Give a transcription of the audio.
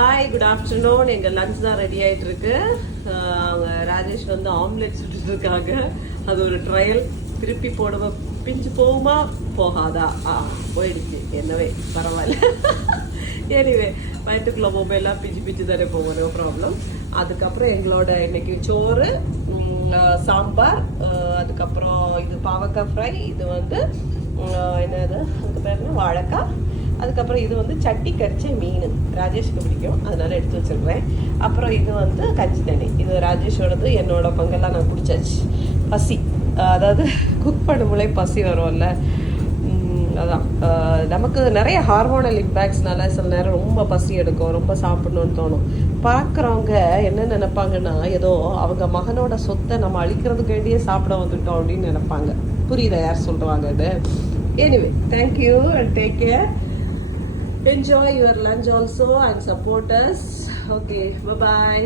Hi, good afternoon. எங்கள் lunch தான் ready ஆகிட்டு இருக்கு. அவங்க ராஜேஷ் வந்து ஆம்லெட் சுட்டுட்டு இருக்காங்க. அது ஒரு ட்ரையல். திருப்பி போடுவோம், பிஞ்சு போகுமா போகாதா? போயிடுச்சு. என்னவே பரவாயில்ல. எனிவே வயிற்றுக்குள்ள மொபைல்லாம் பிஞ்சு பிஞ்சு தானே போகும், நோ ப்ராப்ளம். அதுக்கப்புறம் எங்களோட இன்னைக்கு சோறு, சாம்பார், அதுக்கப்புறம் இது பாவக்காய் ஃப்ரை, இது வந்து என்னது அதுக்கு பேர் என்ன, வாழைக்காய். அதுக்கப்புறம் இது வந்து சட்டி கரிச்ச மீன், ராஜேஷ்க்கு பிடிக்கும், அதனால எடுத்து வச்சிருக்கிறேன். அப்புறம் இது வந்து கஞ்சி தண்ணி, இது ராஜேஷோடது. என்னோட பங்கெல்லாம் நான் குடிச்சாச்சு. பசி, அதாவது குக் பண்ணும்போதே பசி வரும்ல, அதான். நமக்கு நிறைய ஹார்மோனல் இம்பேக்ட்ஸ்னால சில நேரம் ரொம்ப பசி எடுக்கும், ரொம்ப சாப்பிடணும்னு தோணும். பார்க்குறவங்க என்ன நினைப்பாங்கன்னா, ஏதோ அவங்க மகனோட சொத்தை நம்ம அழிக்கிறதுக்கு வேண்டியே சாப்பிட வந்துட்டோம் அப்படின்னு நினைப்பாங்க. புரியுதா யார் சொல்கிறாங்கன்னு? Anyway, thank you and take care. Enjoy your lunch also and support us. Okay, bye-bye.